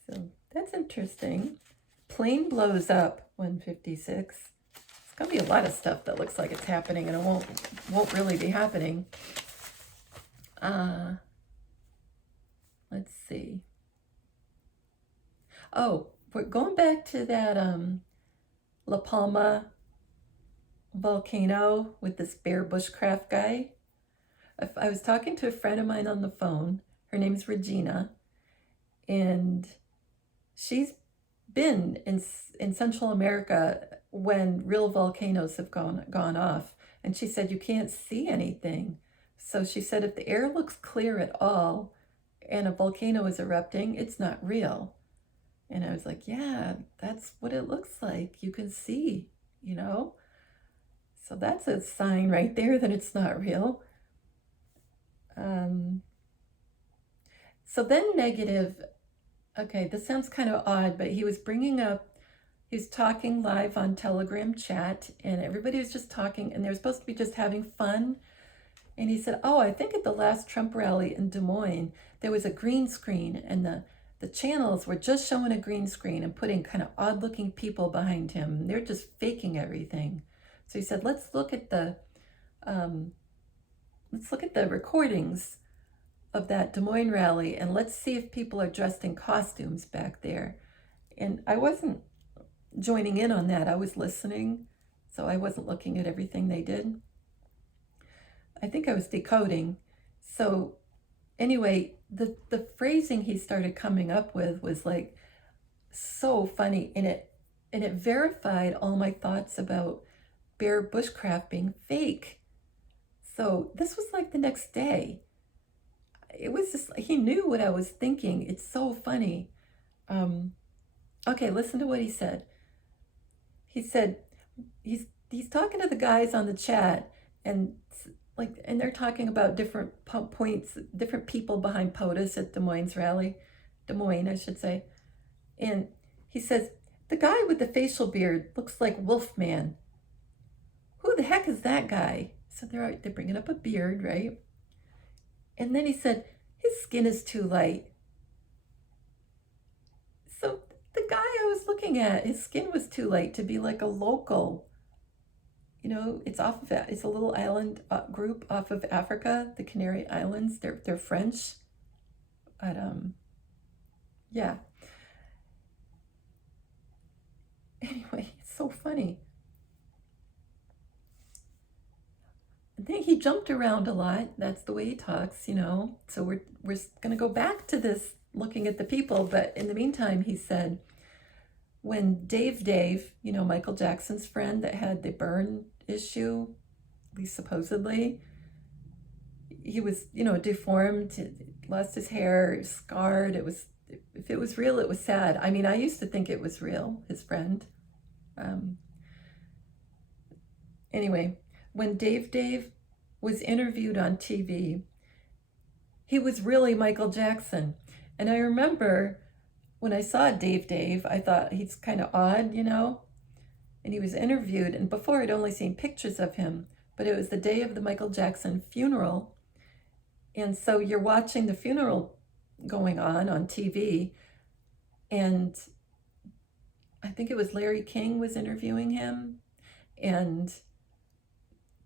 So that's interesting. Plane blows up, 156. It's gonna be a lot of stuff that looks like it's happening, and it won't really be happening. Let's see. Oh, we're going back to that La Palma volcano with this Bear Bushcraft guy. I was talking to a friend of mine on the phone. Her name's Regina, and she's been in Central America when real volcanoes have gone off, and she said you can't see anything. So she said if the air looks clear at all and a volcano is erupting, it's not real. And I was like, yeah, that's what it looks like. You can see, So that's a sign right there that it's not real. So then Negative, okay, this sounds kind of odd, but he was talking live on Telegram chat, and everybody was just talking, and they were supposed to be just having fun. And he said, I think at the last Trump rally in Des Moines, there was a green screen, and the channels were just showing a green screen and putting kind of odd looking people behind him. They're just faking everything. So he said, let's look at the recordings of that Des Moines rally, and let's see if people are dressed in costumes back there. And I wasn't joining in on that. I was listening, so I wasn't looking at everything they did. I think I was decoding. So anyway, the phrasing he started coming up with was like so funny, and it verified all my thoughts about Bear Bushcraft being fake. So this was like the next day. It was just, he knew what I was thinking. It's so funny. Okay, listen to what he said. He said, he's talking to the guys on the chat, and and they're talking about different points, different people behind POTUS at Des Moines, I should say. And he says, the guy with the facial beard looks like Wolfman. Who the heck is that guy? So they're bringing up a beard, right? And then he said, his skin is too light. So the guy I was looking at, his skin was too light to be like a local. It's it's a little island group off of Africa, the Canary Islands. They're French, but yeah. Anyway, it's so funny. I think he jumped around a lot. That's the way he talks, So we're gonna go back to this, looking at the people. But in the meantime, he said, when Dave, Michael Jackson's friend that had the burn issue, at least supposedly, he was, deformed, lost his hair, scarred. If it was real, it was sad. I mean, I used to think it was real, his friend. Anyway, when Dave was interviewed on TV, he was really Michael Jackson. And I remember when I saw Dave, I thought he's kind of odd, And he was interviewed, and before I'd only seen pictures of him, but it was the day of the Michael Jackson funeral. And so you're watching the funeral going on TV, and I think it was Larry King was interviewing him, and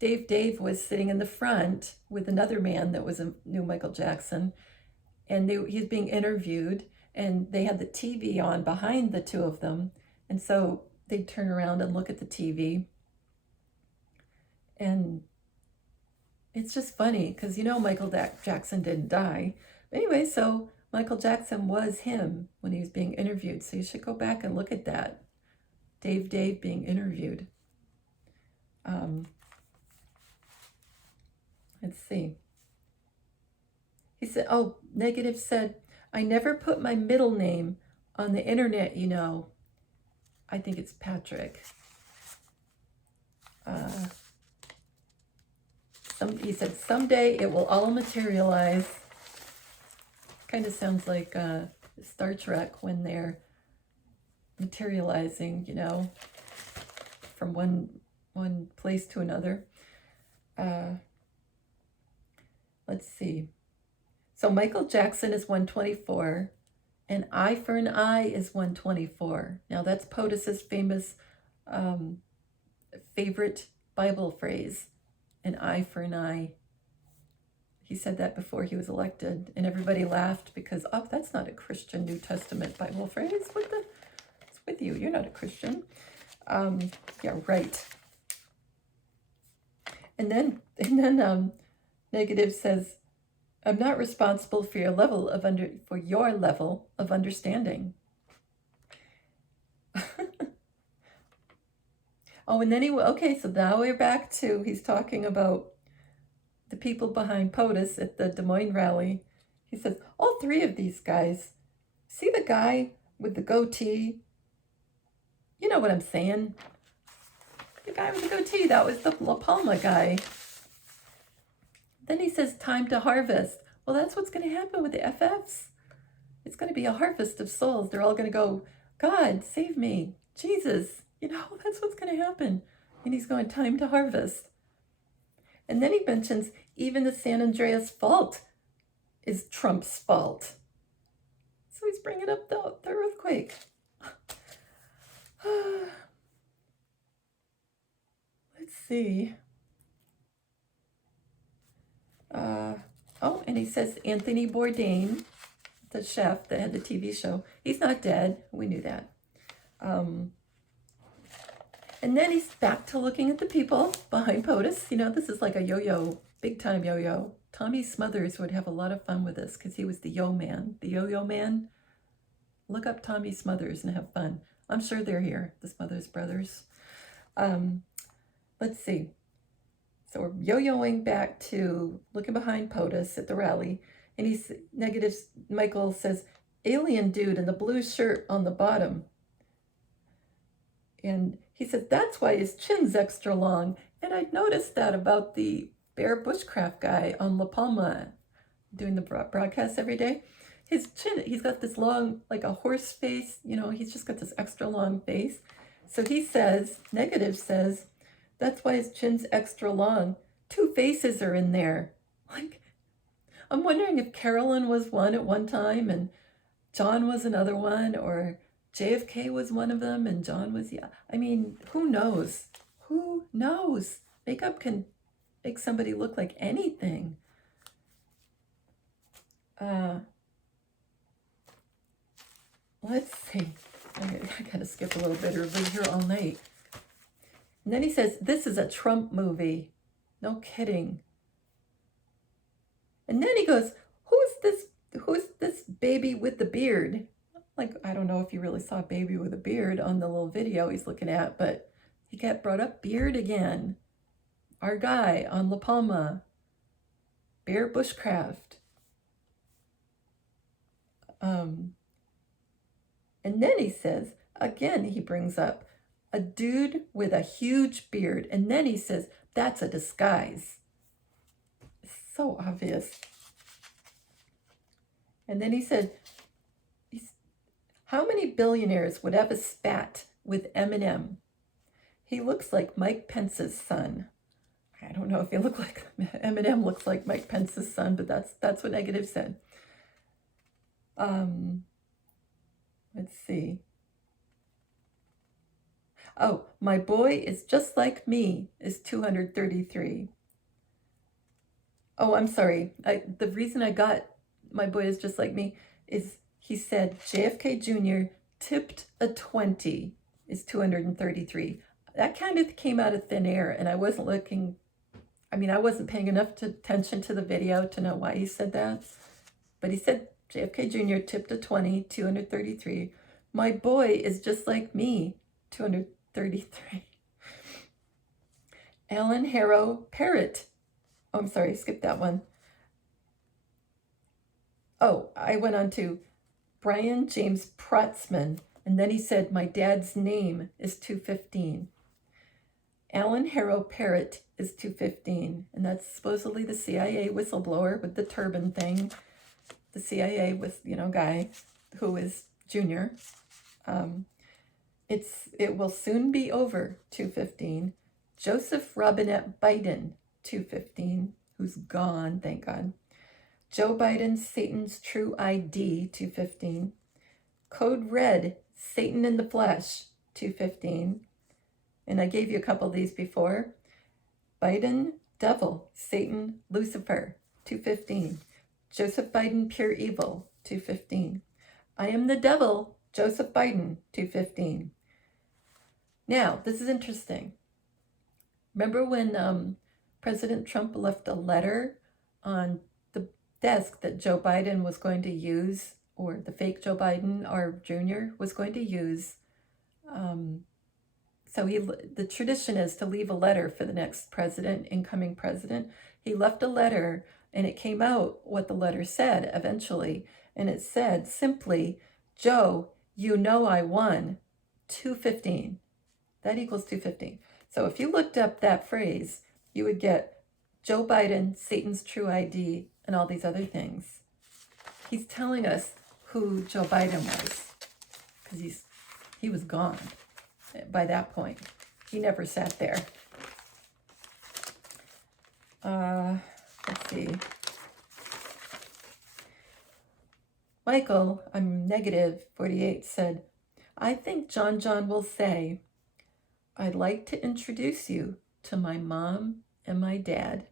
Dave was sitting in the front with another man that knew Michael Jackson, and he's being interviewed, and they had the TV on behind the two of them, and so they'd turn around and look at the TV, and it's just funny because Michael Jackson didn't die. Anyway, so Michael Jackson was him when he was being interviewed, so you should go back and look at that. Dave being interviewed. Let's see. He said, Negative said, I never put my middle name on the internet, I think it's Patrick. He said, someday it will all materialize. Kind of sounds like Star Trek when they're materializing, from one place to another. Let's see. So Michael Jackson is 124, and eye for an eye is 124. Now that's POTUS's famous favorite Bible phrase, an eye for an eye. He said that before he was elected, and everybody laughed because, that's not a Christian New Testament Bible phrase. What's with you? You're not a Christian. Yeah, right. And then Negative says, I'm not responsible for your level of understanding. And then so now we're back to, he's talking about the people behind POTUS at the Des Moines rally. He says, all three of these guys, see the guy with the goatee? You know what I'm saying. The guy with the goatee, that was the Palma guy. Then he says, time to harvest. Well, that's what's going to happen with the FFs. It's going to be a harvest of souls. They're all going to go, God, save me. Jesus, that's what's going to happen. And he's going, time to harvest. And then he mentions even the San Andreas fault is Trump's fault. So he's bringing up the earthquake. Let's see. And he says Anthony Bourdain, the chef that had the TV show, he's not dead. We knew that. And then he's back to looking at the people behind POTUS. This is like a yo-yo, big time yo-yo. Tommy Smothers would have a lot of fun with this because he was the yo-man. The yo-yo man. Look up Tommy Smothers and have fun. I'm sure they're here, the Smothers brothers. Let's see. So we're yo-yoing back to looking behind POTUS at the rally, and he's negative. Michael says, alien dude in the blue shirt on the bottom. And he said, that's why his chin's extra long. And I'd noticed that about the Bear Bushcraft guy on La Palma doing the broadcast every day. His chin, he's got this long, like a horse face, you know, he's just got this extra long face. So he says, negative says, that's why his chin's extra long. Two faces are in there. Like, I'm wondering if Carolyn was one at one time and John was another one, or JFK was one of them and John was, yeah. I mean, who knows? Who knows? Makeup can make somebody look like anything. Let's see. I gotta skip a little bit or live here all night. And then he says, this is a Trump movie. No kidding. And then he goes, who's this baby with the beard? Like, I don't know if you really saw a baby with a beard on the little video he's looking at, but he got brought up beard again. Our guy on La Palma, Bear Bushcraft. And then he says, again, he brings up a dude with a huge beard. And then he says, that's a disguise. It's so obvious. And then he said, how many billionaires would have a spat with Eminem? He looks like Mike Pence's son. I don't know if he looked like Eminem looks like Mike Pence's son, but that's what negative said. Let's see. Oh, my boy is just like me is 233. Oh, I'm sorry. The reason I got my boy is just like me is he said JFK Jr. tipped a 20 is 233. That kind of came out of thin air, and I wasn't looking. I mean, I wasn't paying enough attention to the video to know why he said that. But he said JFK Jr. tipped a 20, 233. My boy is just like me, 233. Alan Harrow Parrot. Oh, I'm sorry, skip that one. Oh, I went on to Brian James Protzman, and then he said, my dad's name is 215. Alan Harrow Parrot is 215, and that's supposedly the CIA whistleblower with the turban thing. The CIA with, guy who is junior. It will soon be over, 215. Joseph Robinette Biden, 215, who's gone, thank God. Joe Biden, Satan's True ID, 215. Code Red, Satan in the Flesh, 215. And I gave you a couple of these before. Biden, Devil, Satan, Lucifer, 215. Joseph Biden, Pure Evil, 215. I am the devil, Joseph Biden, 215. Now, this is interesting. Remember when President Trump left a letter on the desk that Joe Biden was going to use, or the fake Joe Biden, our junior, was going to use. So the tradition is to leave a letter for the next president, incoming president. He left a letter, and it came out what the letter said eventually. And it said simply, Joe, I won, 215. That equals 215. So if you looked up that phrase, you would get Joe Biden, Satan's True ID, and all these other things. He's telling us who Joe Biden was, because he was gone by that point. He never sat there. Let's see. Michael, I'm negative 48, said, I think John will say, I'd like to introduce you to my mom and my dad.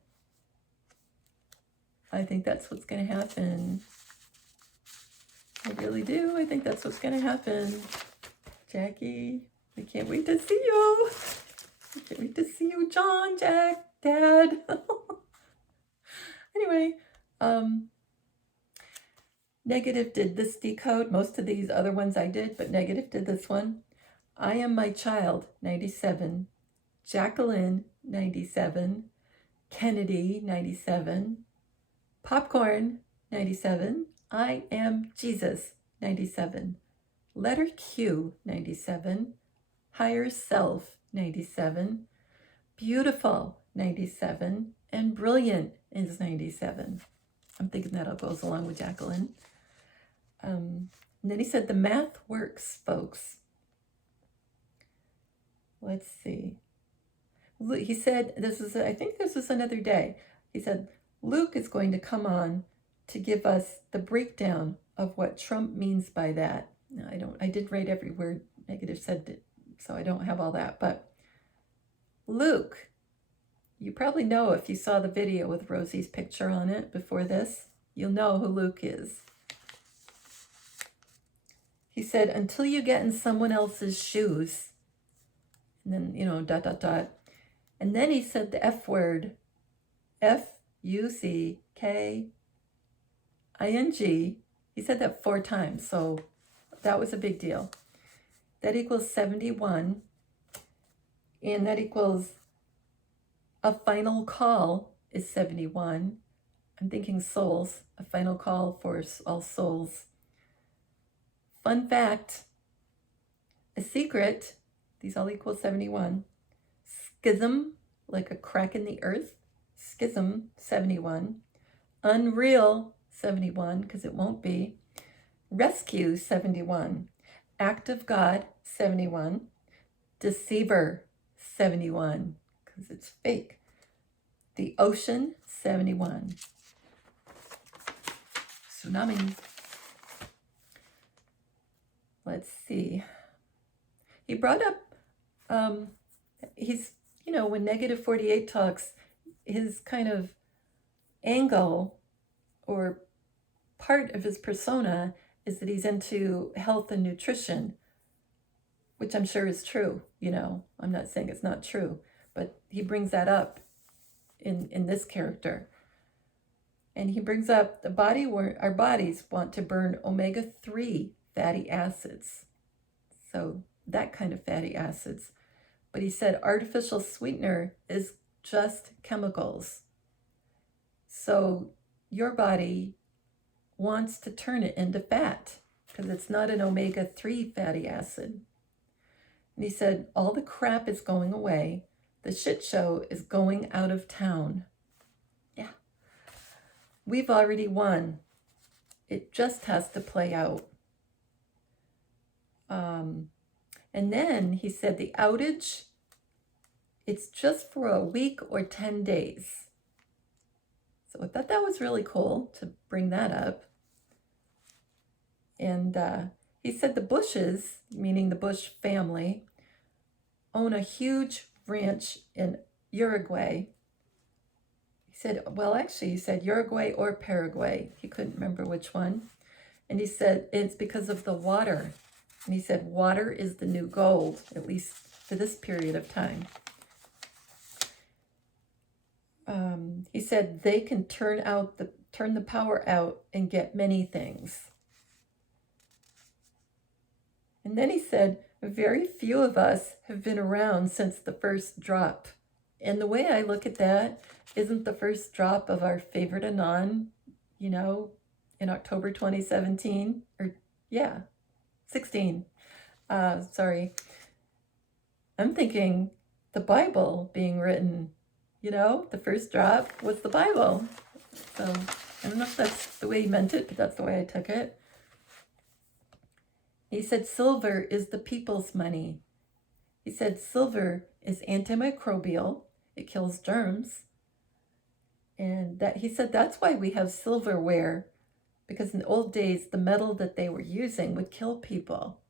I think that's what's going to happen. I really do. I think that's what's going to happen. Jackie, I can't wait to see you. I can't wait to see you, John, Jack, Dad. Anyway, negative did this decode. Most of these other ones I did, but negative did this one. I am my child, 97. Jacqueline, 97. Kennedy, 97. Popcorn, 97. I am Jesus, 97. Letter Q, 97. Higher Self, 97. Beautiful, 97. And Brilliant is 97. I'm thinking that all goes along with Jacqueline. And then he said, the math works, folks. Let's see. He said, I think this was another day. He said, Luke is going to come on to give us the breakdown of what Trump means by that. Now, I did write every word Negative said, so I don't have all that. But Luke, you probably know if you saw the video with Rosie's picture on it before this, you'll know who Luke is. He said, until you get in someone else's shoes, and then, And then he said the F word, F-U-C-K-I-N-G. He said that 4 times, so that was a big deal. That equals 71, and that equals a final call is 71. I'm thinking souls, a final call for all souls. Fun fact, a secret, these all equal 71. Schism, like a crack in the earth, schism, 71. Unreal, 71, because it won't be. Rescue, 71. Act of God, 71. Deceiver, 71, because it's fake. The ocean, 71. Tsunami. Let's see. He brought up, when Negative 48 talks, his kind of angle or part of his persona is that he's into health and nutrition, which I'm sure is true. I'm not saying it's not true, but he brings that up in this character. And he brings up our bodies want to burn omega-3 fatty acids. So that kind of fatty acids. But he said artificial sweetener is just chemicals. So your body wants to turn it into fat because it's not an omega-3 fatty acid. And he said all the crap is going away. The shit show is going out of town. Yeah. We've already won. It just has to play out. And then he said the outage, it's just for a week or 10 days. So I thought that was really cool to bring that up. And he said the Bushes, meaning the Bush family, own a huge ranch in Uruguay. He said Uruguay or Paraguay. He couldn't remember which one. And he said it's because of the water. And he said water is the new gold, at least for this period of time. He said they can turn the power out and get many things. And then he said, very few of us have been around since the first drop. And the way I look at that, isn't the first drop of our favorite Anon, in October 2017? 16. Sorry. I'm thinking the Bible being written, the first drop was the Bible. So I don't know if that's the way he meant it, but that's the way I took it. He said silver is the people's money. He said silver is antimicrobial. It kills germs. And that he said that's why we have silverware, because in the old days, the metal that they were using would kill people.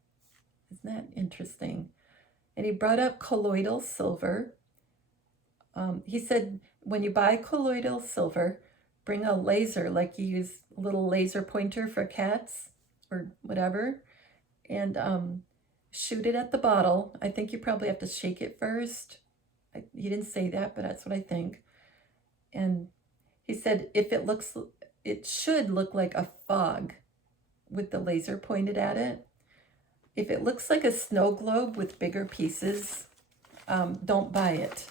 Isn't that interesting? And he brought up colloidal silver. He said, when you buy colloidal silver, bring a laser, like you use a little laser pointer for cats or whatever, and shoot it at the bottle. I think you probably have to shake it first. He didn't say that, but that's what I think. And he said, it should look like a fog with the laser pointed at it. If it looks like a snow globe with bigger pieces, don't buy it.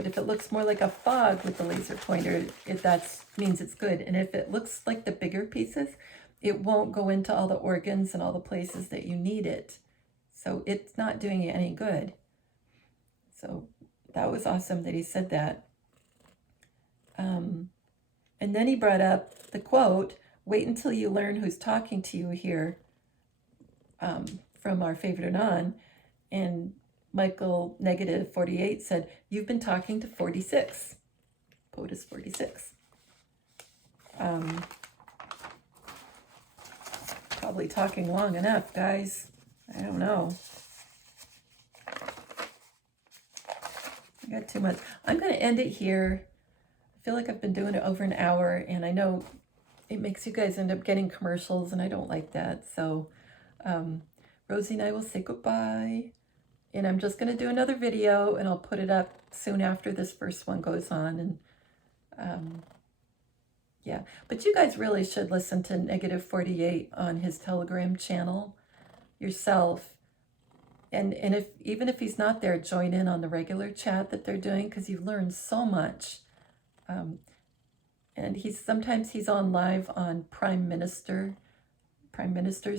But if it looks more like a fog with the laser pointer, that means it's good. And if it looks like the bigger pieces, it won't go into all the organs and all the places that you need it. So it's not doing you any good. So that was awesome that he said that. And then he brought up the quote, "Wait until you learn who's talking to you here," from our favorite Anon. And Michael negative 48 said, "You've been talking to 46. POTUS 46. Probably talking long enough, guys. I don't know. I got too much. I'm going to end it here. I feel like I've been doing it over an hour, and I know it makes you guys end up getting commercials, and I don't like that. So Rosie and I will say goodbye. And I'm just going to do another video, and I'll put it up soon after this first one goes on. And yeah, but you guys really should listen to negative 48 on his Telegram channel yourself. And even if he's not there, join in on the regular chat that they're doing, because you learn so much. And sometimes he's on live on Prime Minister's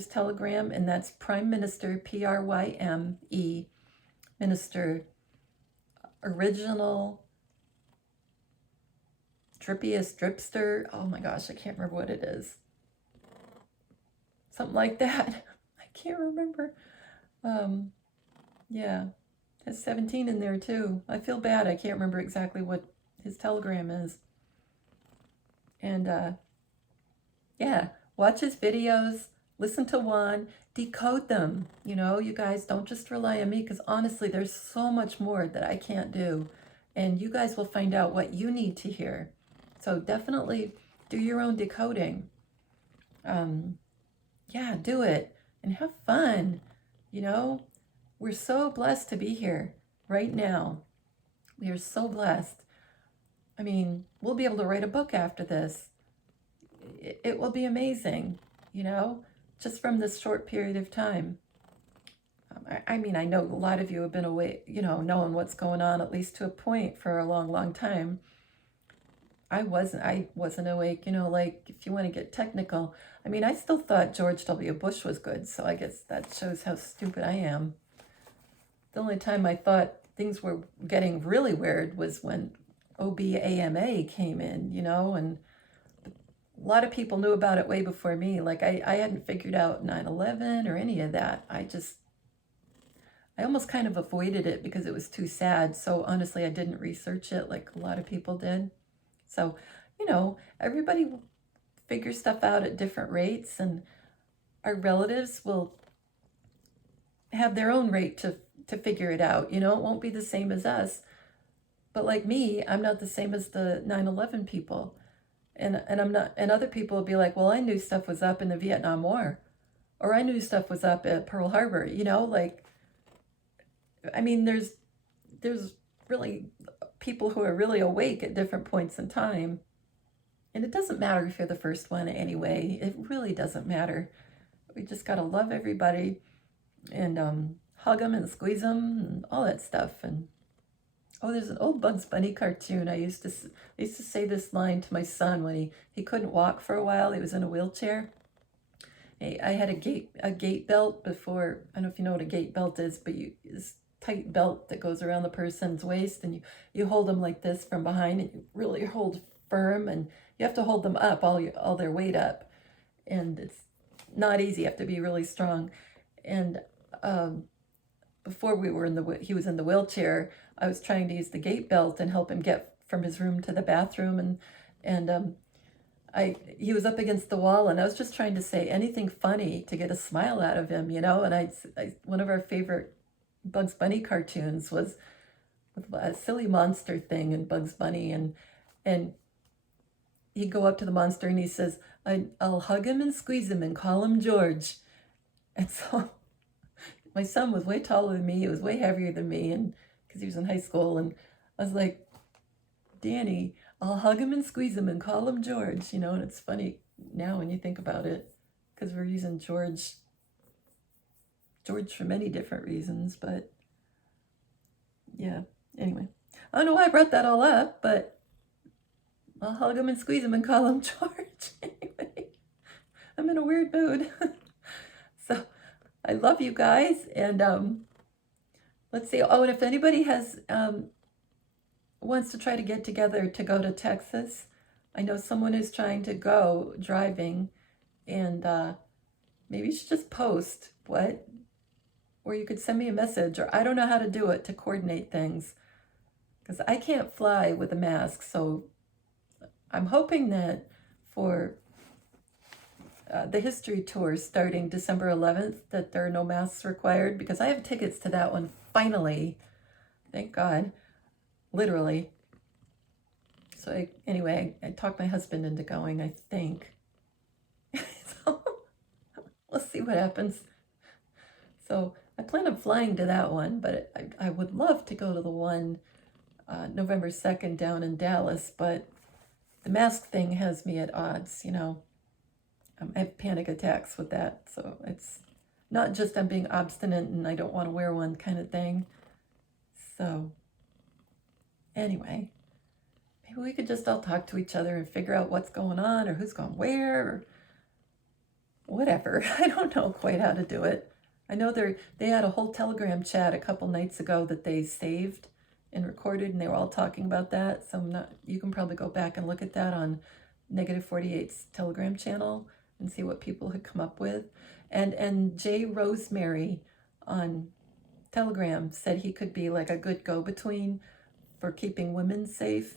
Telegram, and that's Prime Minister, Pryme, Minister, original, drippiest dripster. Oh my gosh, I can't remember what it is. Something like that. I can't remember. Yeah, has 17 in there too. I feel bad. I can't remember exactly what his Telegram is. And yeah, watch his videos, listen to Juan, decode them. You know, you guys don't just rely on me, because honestly, there's so much more that I can't do. And you guys will find out what you need to hear. So definitely do your own decoding. Yeah, do it and have fun. You know, we're so blessed to be here right now. We are so blessed. I mean, we'll be able to write a book after this. It will be amazing, you know, just from this short period of time. I mean, I know a lot of you have been away, you know, knowing what's going on, at least to a point, for a long, long time. I wasn't awake, you know, like, if you want to get technical. I mean, I still thought George W. Bush was good, so I guess that shows how stupid I am. The only time I thought things were getting really weird was when OBAMA came in, you know, and a lot of people knew about it way before me. Like, I hadn't figured out 9/11 or any of that. I almost kind of avoided it because it was too sad. So honestly, I didn't research it like a lot of people did. So, you know, everybody figures stuff out at different rates, and our relatives will have their own rate to figure it out. You know, it won't be the same as us. But like me, I'm not the same as the 9/11 people. And I'm not, and other people will be like, well, I knew stuff was up in the Vietnam War, or I knew stuff was up at Pearl Harbor, you know, like, I mean, there's really people who are really awake at different points in time. And it doesn't matter if you're the first one anyway. It really doesn't matter. We just got to love everybody and hug them and squeeze them and all that stuff. And oh, there's an old Bugs Bunny cartoon. I used to say this line to my son when he couldn't walk for a while. He was in a wheelchair. I had a gait belt before. I don't know if you know what a gait belt is, but this tight belt that goes around the person's waist, and you hold them like this from behind, and you really hold firm, and you have to hold them up, all their weight up, and it's not easy. You have to be really strong. And before he was in the wheelchair, I was trying to use the gait belt and help him get from his room to the bathroom, and he was up against the wall, and I was just trying to say anything funny to get a smile out of him, you know. And one of our favorite Bugs Bunny cartoons was with a silly monster thing in Bugs Bunny, and he'd go up to the monster and he says, I'll hug him and squeeze him and call him George. And so my son was way taller than me. He was way heavier than me, and because he was in high school, and I was like, Danny, I'll hug him and squeeze him and call him George, you know. And it's funny now when you think about it, because we're using George for many different reasons. But yeah, anyway. I don't know why I brought that all up, but I'll hug him and squeeze him and call him George. Anyway, I'm in a weird mood. So I love you guys, and let's see. Oh, and if anybody has wants to try to get together to go to Texas, I know someone is trying to go driving, and maybe you should just post what, or you could send me a message, or I don't know how to do it to coordinate things, because I can't fly with a mask. So I'm hoping that for the history tour starting December 11th, that there are no masks required, because I have tickets to that one finally. Thank God. Literally. So anyway, I talked my husband into going, I think. So we'll see what happens. So I plan on flying to that one, but I would love to go to the one November 2nd down in Dallas, but the mask thing has me at odds, you know. I have panic attacks with that, so it's not just I'm being obstinate and I don't want to wear one kind of thing. So anyway, maybe we could just all talk to each other and figure out what's going on, or who's going where, or whatever. I don't know quite how to do it. I know they had a whole Telegram chat a couple nights ago that they saved and recorded, and they were all talking about that. So you can probably go back and look at that on Negative 48's Telegram channel and see what people had come up with. And Jay Rosemary on Telegram said he could be like a good go-between for keeping women safe,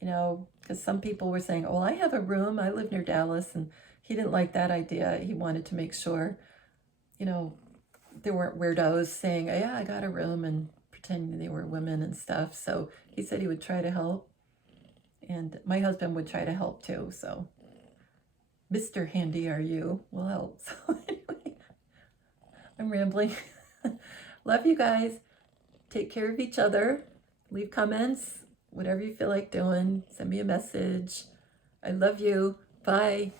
you know, because some people were saying, oh, I have a room, I live near Dallas, and he didn't like that idea. He wanted to make sure, you know, there weren't weirdos saying, oh, yeah, I got a room, and pretending they were women and stuff. So he said he would try to help, and my husband would try to help too. So Mr. Handy Are You will help. So anyway, I'm rambling. Love you guys. Take care of each other. Leave comments, whatever you feel like doing. Send me a message. I love you. Bye.